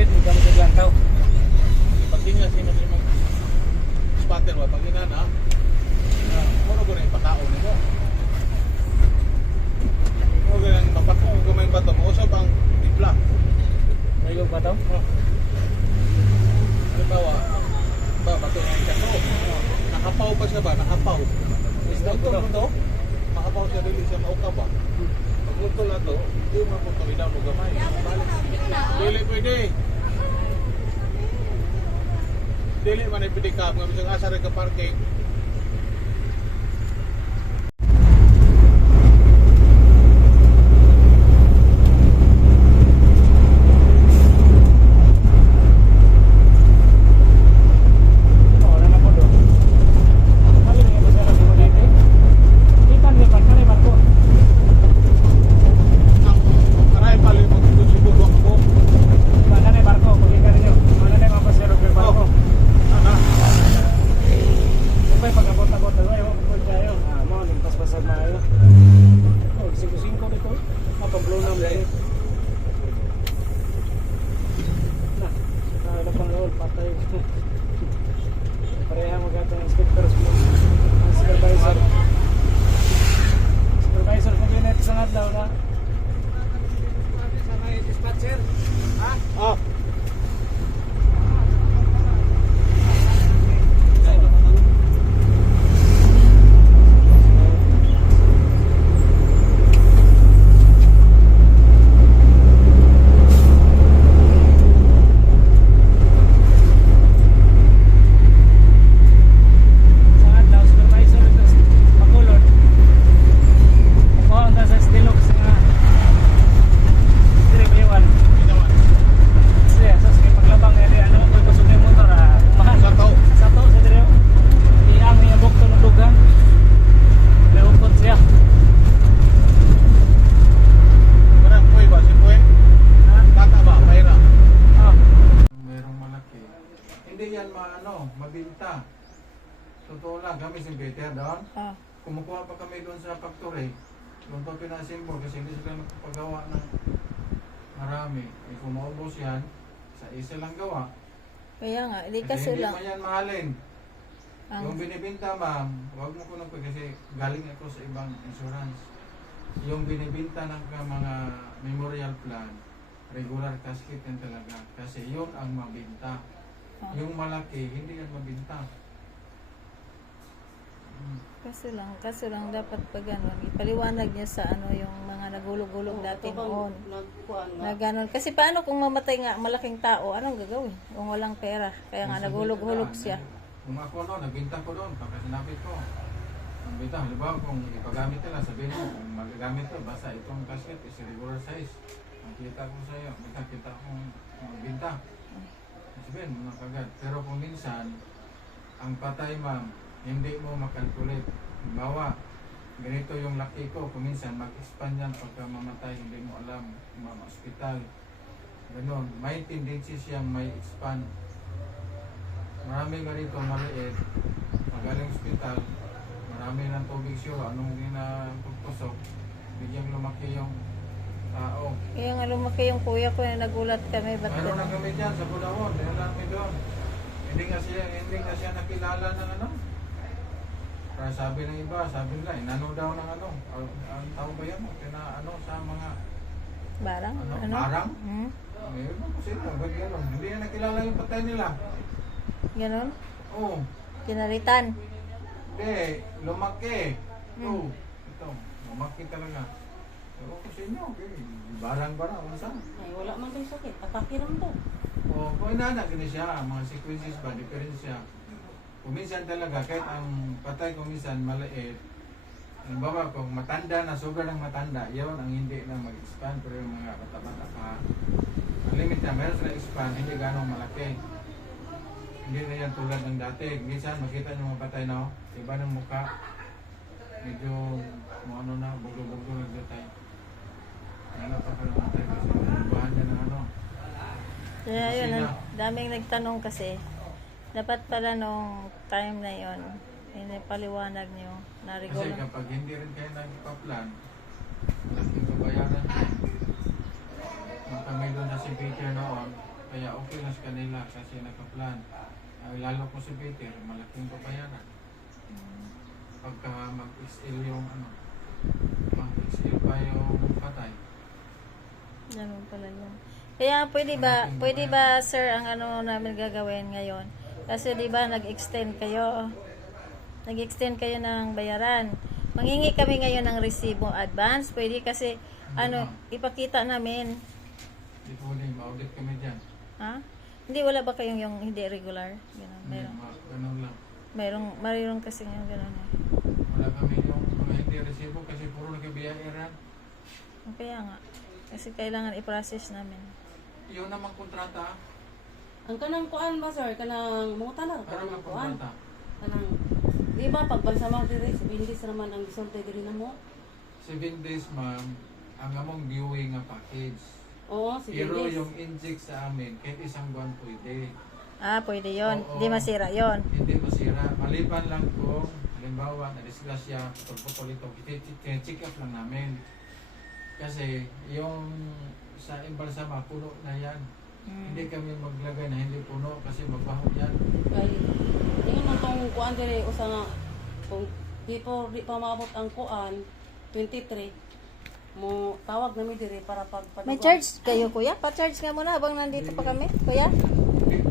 ulit, gamit yung lantaw. Pag hindi nga sino mga spotter ba, pag hindi na, muna ko rin patao nito. Muna ko rin mapatong gamay ba ito, mausap ang tipla. Nayog ba ito? Halimbawa, bato nga yung kato. Nakapaw pa siya ba? Nakapaw. Stop Ito ito. mo to, nakapaw siya dili siya mauka ba? Pag ito lang to, hindi mo po ito ilaw mo gamay. Dili pwede. Dili man ay pwede ka, mga misang asa rin ka parking. Mabinta. Totoo lang, kami si Peter doon. Kumukuha pa kami doon sa factory. Doon pa pinasimbol kasi hindi sila nakapagawa ng marami. Eh, kung maubos yan, sa isa lang gawa. Kaya nga, hindi Kasi kaso hindi lang. man yan mahalin. Yung binibinta, ma'am, huwag mo ko na kasi galing ako sa ibang insurance. Yung binibinta ng mga memorial plan, regular casket yan talaga. Kasi yun ang mabinta. Yung malaki, hindi yan mabinta. Kaso lang dapat pag ano, ipaliwanag niya sa ano yung mga nagulog-gulog dati noon. Na ganun. Kasi paano kung mamatay nga malaking tao, anong gagawin? Kung walang pera. Kaya nga nagulog-hulog siya. Kung ako no, nagbinta ko doon, pagkasinapit ko. Ang binta, halimbawa kung ipagamit nila, sabihin mo, kung magagamit to, basta itong casket is regular size. Makita ko sa iyo, kita kong magbinta. Sabihin mo na kagad. Pero kung minsan, ang patay ma'am, hindi mo makalculate. Bawa, ganito yung laki ko. Kung minsan, mag-expand yan pagka mamatay, hindi mo alam, ma-hospital. Ganon. May tendency siyang may expand. Marami ganito maliit. Magaling hospital. Marami ng tubig siyo. Anong ginapagpusok? Bigyang lumaki yung tao. Kaya nga lumaki yung kuya ko na nagulat kami. Mayroon na kami dyan sa Budawon, dahil namin doon. Hindi nga siya nakilala ng ano. Kaya sabi ng iba, sabi nila, inano daw ng ano. Ang tao ba yan? Ano sa mga Barang? Ano? Barang? Mayroon kasi ito, ba't gano'n? Hindi na nakilala yung patay nila. Ganon? Oo. Kinaritan? Hindi, lumaki. Ito, lumaki talaga. Pero kasi nyo, okay. Barang-barang, ano saan? Ay, wala man kayo sakit. Atakiram to. O, kung inanak gini siya, mga sequences ba, diferensya. Kung minsan talaga, kahit ang patay kung minsan maliit, halimbawa kung matanda na, sobrang ng matanda, yun ang hindi na mag-expand, pero yung mga bata-bata pa, ang limit na, meron sila expand, hindi ganong malaki. Hindi na yan tulad ng dati. Minsan makita nyo mga patay na, iba ng mukha, medyo, ano na, bulo-bulo nagdatay. Ano pa ka naman tayo kasi nabuhan niya ng ano. Kaya yun, daming nagtanong kasi, dapat pala nung time na yun, paliwanag nyo na Kasi regular. kapag hindi rin kayo nagpa-plan, malaking babayaran din. Nung kami doon na si Peter noon, Kaya okay lang sa kanila kasi nakaplan. Lalo ko si Peter, malaking babayaran. Pagka mag-XL yung ano, mag-XL pa yung patay. Ganun pala yun. Kaya pwede ba sir ang ano namin gagawin ngayon? Kasi di ba nag-extend kayo ng bayaran. Mangingi kami ngayon ng resibo advance. Pwede kasi ano ipakita namin. Hindi po ulit, ma-audit kami dyan. Ha? Hindi wala ba kayong yung hindi regular? Ganun. Ganun lang. Mayroon kasi yung ganun eh. Wala kami yung mga hindi resibo kasi puro nagbiyayaran. Kaya nga. Kasi kailangan i-process namin. Yun namang kontrata. Ang kanang kuan ba sir? Kanang mga tanar. Ano Kanang ang kuan. kontrata? Kanang, di ba pagbalsamang diri, sa bindis naman ang gisulti diri na mo? 7 days ma'am, ang among viewing nga package. Oo, si Pero bindis. yung inject sa amin, kahit isang buwan pwede. Pwede yon. Oo. Hindi masira yon. Hindi masira. Maliban lang kung, halimbawa, na-disgrasya, pagpupul ito, check up lang namin. Kasi yung sa imbalsama, puno na yan. Hindi kami maglagay na hindi puno kasi mabaho yan. Kay, yun man tong kuan diri, usa nga, kung di pa maabot ang kuan, 23, mo tawag namin diri para pagpadugan. May charge kayo kuya? Pa-charge nga muna habang nandito pa kami. Kuya? Hindi,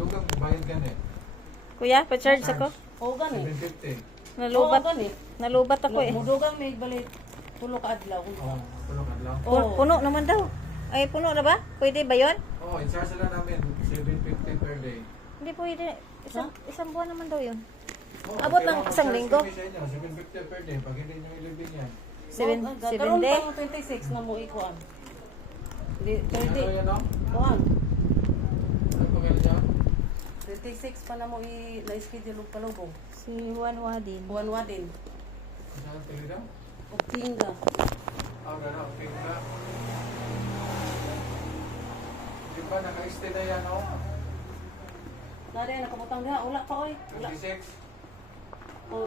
dugang bayad ka na Kuya, pa-charge ako. Oo, gani. 750. Nalubat. Oo, gani. Nalubat ako eh. Mudugang may balik, tulo ka adlaw. Oo, puno ka lang. Oo. Puno naman daw. Ay, puno na ba? Pwede ba yon? Oo, i-charge lang namin, 750 per day. Hindi pwede. Isang buwan naman daw yun. Oo, Abot pero ng mag-charge isang linggo? kami sa inyo, 750 per day, pag hindi nyo ilibing yan. 7 Karon day? pa 26 na mo ikuan. Di, Ano di, yan no? kuan. Ano pa kayo dyan? 26 pa na mo na-schedule og palubong. Si Juan Wadin. Buwan-wa din. Saan tayo daw? Og tinga. Gano'n, okay na. Di ba naka-stay na yan, no? Nari nakabutang diha, wala pa oy. Wala. 26. O,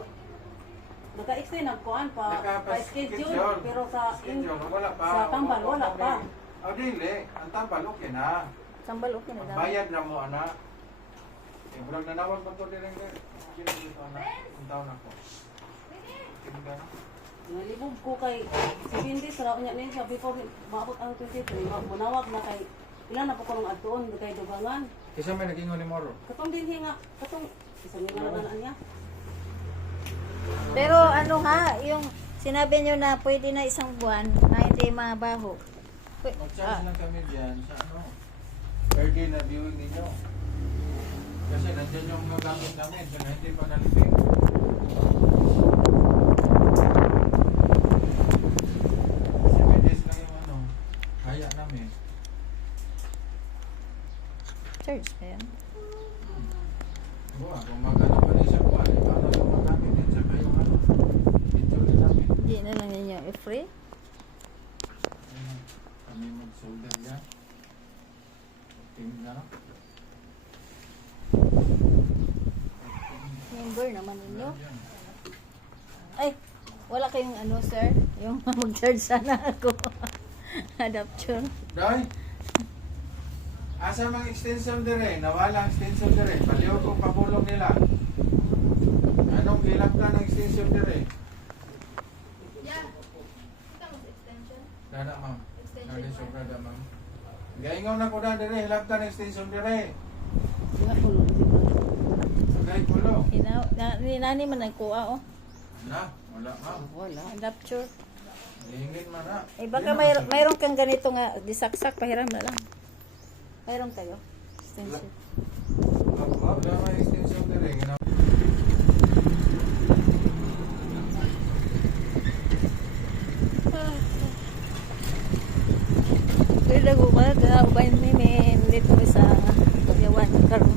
naka-extend nagkuan pa schedule pero sa schedule, wala pa. sa tambal wala pa. Dili. Ang tambal, okay na. Sambal okay na daw. Bayad na mo, anak. Eh, murag nanawag mo to din ang dito, anak. Ang taon ako. Tingnan na. Nalibog ko kay si Bindi sa unya ni siya before maabot ang 23 manawag na kay ilan na po ko nung adtuon kay dugangan. Isa may naging ni Moro. Katong dinhi nga katong isang nga na niya. Pero ano ha, yung sinabi nyo na pwede na isang buwan na hindi mabaho. Mag-charge lang kami dyan sa ano, per day na viewing ninyo. Kasi nandiyan yung nagamit namin, kaya hindi pa nalipin. 7 days lang yung ano, kaya namin. Charge pa yan. Buwa, kung magano pa rin siya po, paano yung magamit din, saka yung ano, ituloy namin. Hindi na lang ninyo i-free. Ayun, kami mag-solder yan. Team na. Member naman ninyo. Yan. Ay, wala kayong ano sir? Yung mag-charge sana ako. Adaption. Doy, asa mang extension dire? Nawala ang extension dire. Paliw kong pabulong nila. Anong ilaptan ng extension dire? Dada, ma'am. Dada, sobra da, ma'am. Gaingaw na ko na dire. Ilaptan ng extension dire. Diha ko no. Sagay pulo. Nani man nagkuha oh. Na, wala, ma'am. Wala. Adapture. Hingin man na. Eh baka mayroon kang ganito nga disaksak pahiram na lang. Mayroon kayo. Extension. Wala may extension dire. Ginawa. Pwede ko ba ubay nimin dito sa pagyawan karon.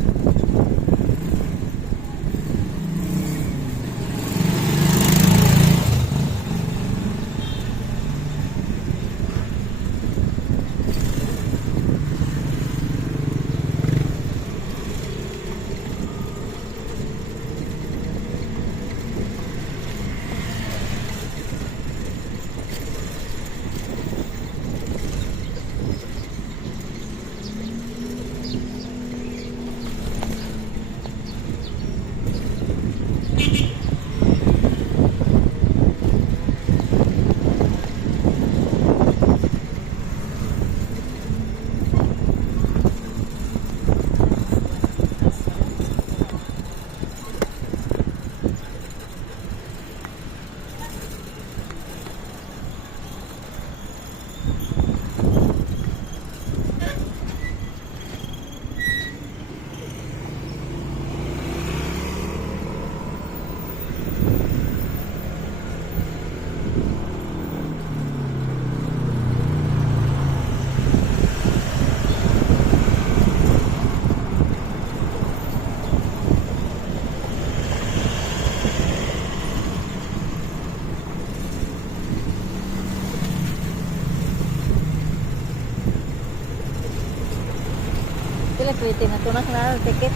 Sila pwede na tunak na ang ticket.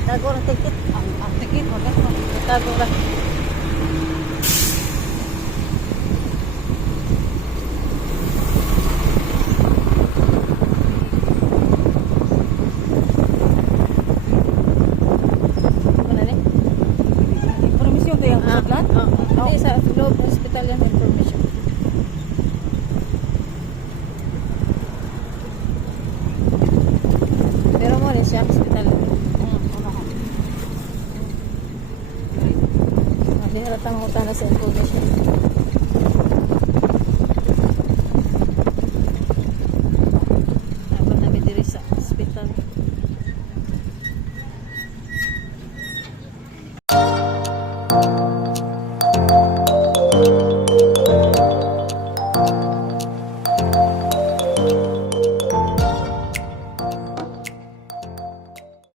Itago ang ticket. Ang tikit, wala ko. Itago ra. Ano ni? Information to yung pusatlan? Hindi, sa loob ng hospital yan information. Pero mo rin siya, hospital. Hindi halatang utang na sa information.